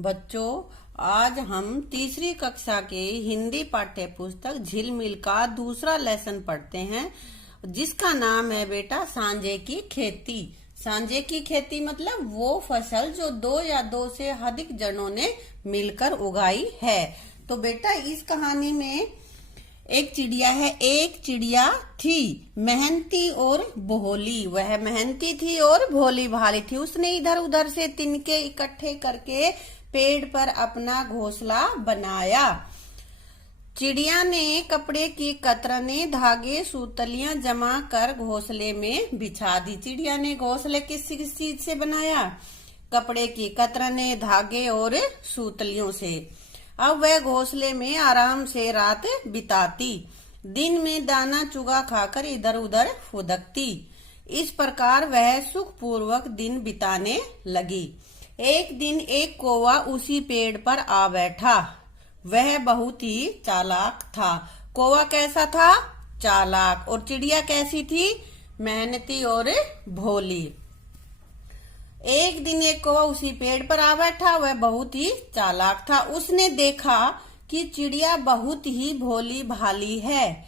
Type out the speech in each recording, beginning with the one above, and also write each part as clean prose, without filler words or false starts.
बच्चों, आज हम तीसरी कक्षा के हिंदी पाठ्य पुस्तक झिलमिल का दूसरा लेसन पढ़ते हैं, जिसका नाम है बेटा सांझे की खेती। सांझे की खेती मतलब वो फसल जो दो या दो से अधिक जनों ने मिलकर उगाई है। तो बेटा इस कहानी में एक चिड़िया है। एक चिड़िया थी मेहनती और भोली। वह मेहनती थी और भोली भाली थी। उसने इधर उधर से तिनके इकट्ठे करके पेड़ पर अपना घोंसला बनाया। चिड़िया ने कपड़े की कतरने, धागे, सूतलियां जमा कर घोंसले में बिछा दी। चिड़िया ने घोंसले किस चीज से बनाया? कपड़े की कतरने, धागे और सूतलियों से। अब वह घोंसले में आराम से रात बिताती। दिन में दाना चुगा खाकर इधर उधर फुदकती। इस प्रकार वह सुखपूर्वक दिन बिताने लगी। एक दिन एक कौवा उसी पेड़ पर आ बैठा। वह बहुत ही चालाक था। कौवा कैसा था? चालाक। और चिड़िया कैसी थी? मेहनती और भोली। एक दिन एक कौवा उसी पेड़ पर आ बैठा। वह बहुत ही चालाक था। उसने देखा कि चिड़िया बहुत ही भोली भाली है,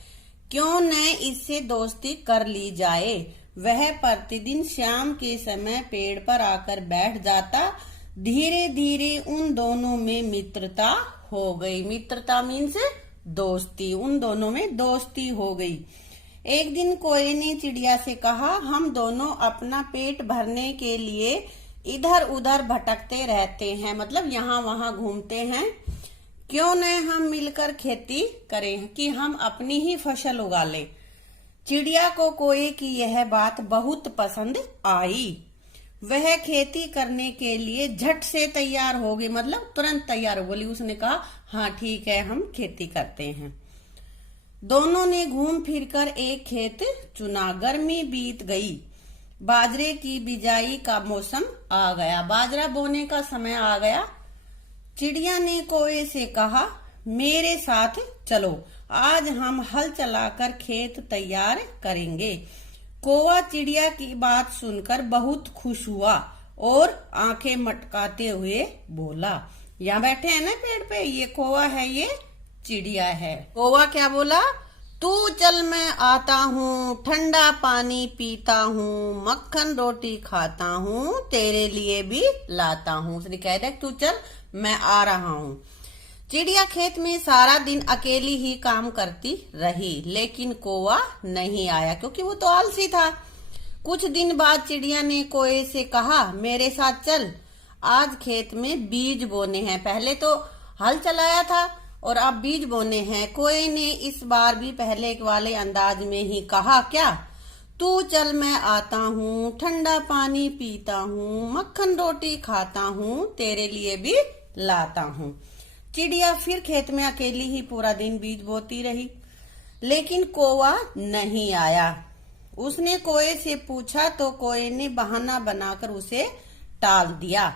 क्यों न इससे दोस्ती कर ली जाए। वह प्रतिदिन शाम के समय पेड़ पर आकर बैठ जाता। धीरे धीरे उन दोनों में मित्रता हो गई। मित्रता मीन्स दोस्ती। उन दोनों में दोस्ती हो गई। एक दिन कौवे ने चिड़िया से कहा, हम दोनों अपना पेट भरने के लिए इधर उधर भटकते रहते हैं, मतलब यहाँ वहां घूमते हैं। क्यों न हम मिलकर खेती करें कि हम अपनी ही फसल उगा लें। चिड़िया को कौवे की यह बात बहुत पसंद आई। वह खेती करने के लिए झट से तैयार हो गई, मतलब तुरंत तैयार हो गई। उसने कहा, हाँ ठीक है, हम खेती करते हैं। दोनों ने घूम फिरकर एक खेत चुना। गर्मी बीत गई। बाजरे की बिजाई का मौसम आ गया। बाजरा बोने का समय आ गया। चिड़िया ने कौवे से कहा, मेरे साथ चलो, आज हम हल चलाकर खेत तैयार करेंगे। कौवा चिड़िया की बात सुनकर बहुत खुश हुआ और आंखें मटकाते हुए बोला, यहाँ बैठे हैं ना पेड़ पे, ये कौवा है, ये चिड़िया है। कौवा क्या बोला? तू चल, मैं आता हूँ, ठंडा पानी पीता हूँ, मक्खन रोटी खाता हूँ, तेरे लिए भी लाता हूँ। उसने कह दिया, तू चल, मैं आ रहा हूँ। चिड़िया खेत में सारा दिन अकेली ही काम करती रही, लेकिन कौवा नहीं आया, क्योंकि वो तो आलसी था। कुछ दिन बाद चिड़िया ने कौवे से कहा, मेरे साथ चल, आज खेत में बीज बोने हैं। पहले तो हल चलाया था और अब बीज बोने हैं। कौवे ने इस बार भी पहले वाले अंदाज में ही कहा, क्या? तू चल, मैं आता हूँ, ठंडा पानी पीता हूँ, मक्खन रोटी खाता हूँ, तेरे लिए भी लाता हूँ। चिड़िया फिर खेत में अकेली ही पूरा दिन बीज बोती रही, लेकिन कौवा नहीं आया। उसने कौवे से पूछा तो कौवे ने बहाना बनाकर उसे टाल दिया।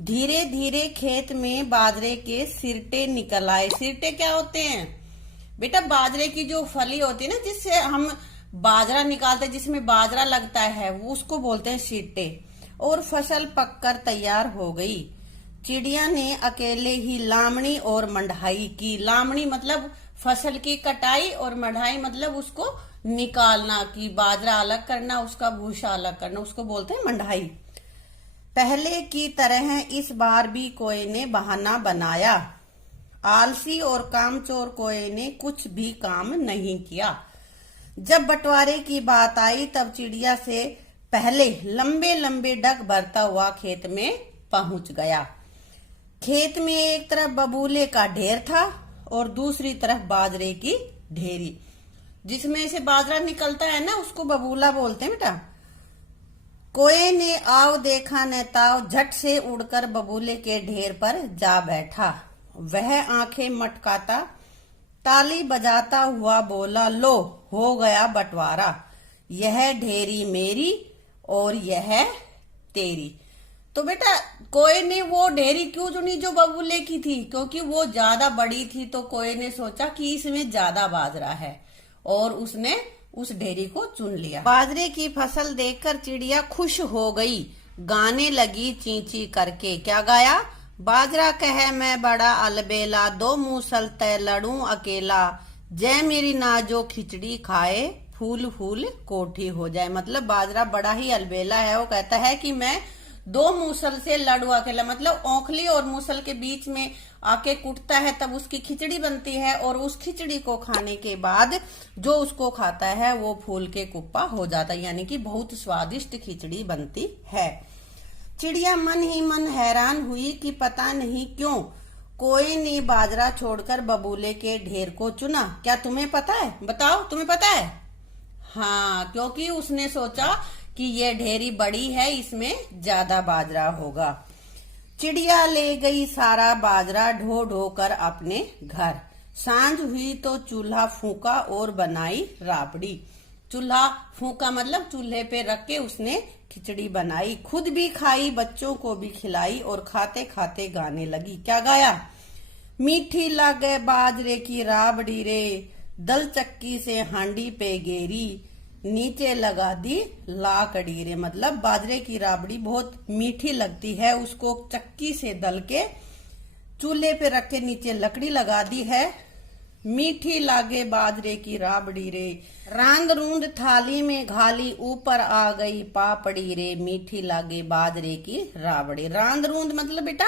धीरे धीरे खेत में बाजरे के सिरटे निकल आए। सिरटे क्या होते हैं बेटा? बाजरे की जो फली होती है ना, जिससे हम बाजरा निकालते हैं, जिसमें बाजरा लगता है, वो उसको बोलते हैं सिरटे। और फसल पककर तैयार हो गई। चिड़िया ने अकेले ही लामड़ी और मंडाई की। लामड़ी मतलब फसल की कटाई और मढ़ाई मतलब उसको निकालना, की बाजरा अलग करना, उसका भूसा अलग करना, उसको बोलते हैं मंडाई। पहले की तरह इस बार भी कौवे ने बहाना बनाया। आलसी और कामचोर कौवे ने कुछ भी काम नहीं किया। जब बंटवारे की बात आई तब चिड़िया से पहले लंबे लंबे डग भरता हुआ खेत में पहुंच गया। खेत में एक तरफ बबूले का ढेर था और दूसरी तरफ बाजरे की ढेरी। जिसमें से बाजरा निकलता है ना, उसको बबूला बोलते हैं बेटा। कौवे ने आव देखा न ताव झट से उड़कर बबूले के ढेर पर जा बैठा। वह आंखें मटकाता, ताली बजाता हुआ बोला, लो हो गया बंटवारा, यह ढेरी मेरी और यह तेरी। तो बेटा कौवे ने वो ढेरी क्यों चुनी जो बबूले की थी? क्योंकि वो ज्यादा बड़ी थी। तो कौवे ने सोचा कि इसमें ज्यादा बाजरा है और उसने उस ढेरी को चुन लिया। बाजरे की फसल देखकर चिड़िया खुश हो गई, गाने लगी ची ची करके। क्या गाया? बाजरा कहे मैं बड़ा अलबेला, दो मूसल तय लड़ूं अकेला, जय मेरी नाजो खिचड़ी खाए, फूल फूल कोठी हो जाए। मतलब बाजरा बड़ा ही अलबेला है। वो कहता है कि मैं दो मूसल से लड़ू अकेला, मतलब औंखली और मूसल के बीच में आके कुटता है, तब उसकी खिचड़ी बनती है, और उस खिचड़ी को खाने के बाद जो उसको खाता है वो फूल के कुप्पा हो जाता है, यानी कि बहुत स्वादिष्ट खिचड़ी बनती है। चिड़िया मन ही मन हैरान हुई कि पता नहीं क्यों कोई ने बाजरा छोड़कर बबूले के ढेर को चुना। क्या तुम्हें पता है? बताओ, तुम्हें पता है? हाँ, क्योंकि उसने सोचा कि ये ढेरी बड़ी है, इसमें ज्यादा बाजरा होगा। चिड़िया ले गई सारा बाजरा ढो ढो कर अपने घर। सांझ हुई तो चूल्हा फूका और बनाई राबड़ी। चूल्हा फूका मतलब चूल्हे पे रख के उसने खिचड़ी बनाई, खुद भी खाई, बच्चों को भी खिलाई, और खाते खाते गाने लगी। क्या गाया? मीठी लागे बाजरे की राबड़ी रे, दल चक्की से हांडी पे गेरी, नीचे लगा दी लाकड़ी रे। मतलब बाजरे की राबड़ी बहुत मीठी लगती है, उसको चक्की से दल के चूल्हे पे रख के नीचे लकड़ी लगा दी है। मीठी लागे बाजरे की राबड़ी रे, रांद रूंद थाली में घाली, ऊपर आ गई पापड़ी रे, मीठी लागे बाजरे की राबड़ी। रांद रूंद मतलब बेटा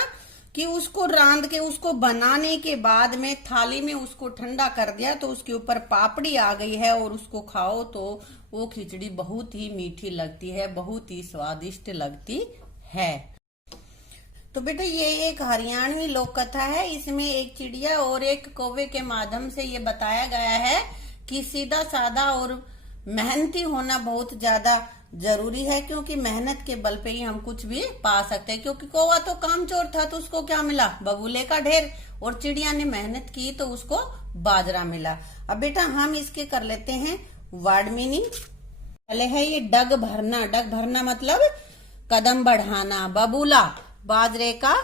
कि उसको रांद के, उसको बनाने के बाद में थाली में उसको ठंडा कर दिया तो उसके ऊपर पापड़ी आ गई है, और उसको खाओ तो वो खिचड़ी बहुत ही मीठी लगती है, बहुत ही स्वादिष्ट लगती है। तो बेटा ये एक हरियाणवी लोक कथा है। इसमें एक चिड़िया और एक कौवे के माध्यम से ये बताया गया है कि सीधा साधा और मेहनती होना बहुत ज्यादा जरूरी है, क्योंकि मेहनत के बल पे ही हम कुछ भी पा सकते हैं। क्योंकि कौवा तो कामचोर था तो उसको क्या मिला? बबूले का ढेर। और चिड़िया ने मेहनत की तो उसको बाजरा मिला। अब बेटा हम इसके कर लेते हैं वर्ड मीनिंग। पहले है ये डग भरना। डग भरना मतलब कदम बढ़ाना। बबूला बाजरे का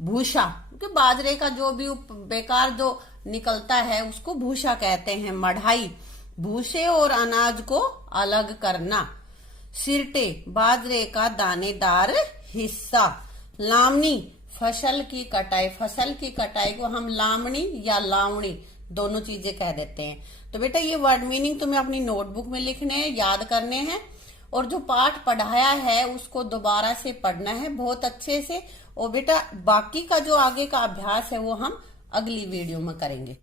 भूसा, क्योंकि बाजरे का जो भी बेकार जो निकलता है उसको भूसा कहते हैं। मढ़ाई भूसे और अनाज को अलग करना। सिरटे बाजरे का दानेदार हिस्सा। लावनी फसल की कटाई। फसल की कटाई को हम लावणी या लावणी दोनों चीजें कह देते हैं। तो बेटा ये वर्ड मीनिंग तुम्हें अपनी नोटबुक में लिखने हैं, याद करने हैं, और जो पाठ पढ़ाया है उसको दोबारा से पढ़ना है बहुत अच्छे से। और बेटा बाकी का जो आगे का अभ्यास है वो हम अगली वीडियो में करेंगे।